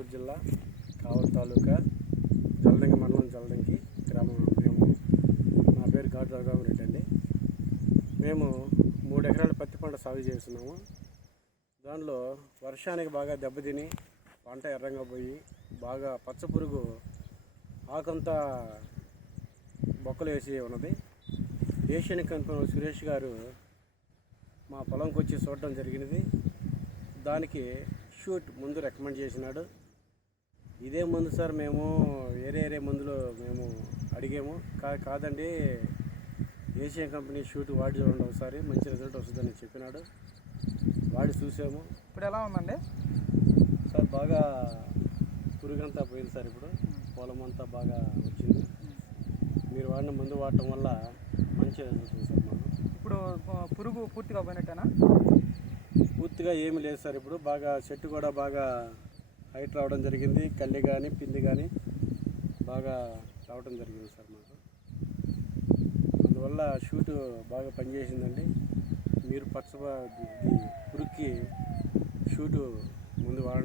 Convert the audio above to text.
నెల్లూరు జిల్లా కావలి తాలూకా జలదంకి మండలం జలదంకి గ్రామం. నా పేరు ఘాటు రఘురామరెడ్డి అండి. మేము 3 ఎకరాల పత్తి పంట సాగు చేస్తున్నాము. దానిలో వర్షానికి బాగా దెబ్బతిని పంట ఎర్రంగా పోయి బాగా పచ్చ పురుగు ఆకంతా బొక్కలు వేసి ఉన్నది. ఏషియన్ కంపెనీ సురేష్ గారు మా పొలంకి వచ్చి చూడడం జరిగినది. దానికి షూట్ ముందు రికమెండ్ చేసినాడు. ఇదే మందు సార్, మేము వేరే మందులు మేము అడిగాము. కాదండి, ఏషియన్ కంపెనీ షూట్ వాడి చూడండి ఒకసారి, మంచి రిజల్ట్ వస్తుందని చెప్పినాడు. వాడి చూసాము. ఇప్పుడు ఎలా ఉందండి సార్? బాగా పురుగంతా పోయింది సార్. ఇప్పుడు పొలం అంతా బాగా వచ్చింది. మీరు వాడిన మందు వాడటం వల్ల మంచి రిజల్ట్ ఉంది సార్ మాకు. ఇప్పుడు పురుగు పూర్తిగా పోయినట్టేనా? పూర్తిగా ఏమీ లేదు సార్. ఇప్పుడు బాగా చెట్టు కూడా బాగా హైట్ రావడం జరిగింది. కల్లి కానీ పిండి కానీ బాగా రావడం జరిగింది సార్ మాకు. అందువల్ల షూటు బాగా పనిచేసిందండి. మీరు పురుగుకి షూటు ముందు వాడండి.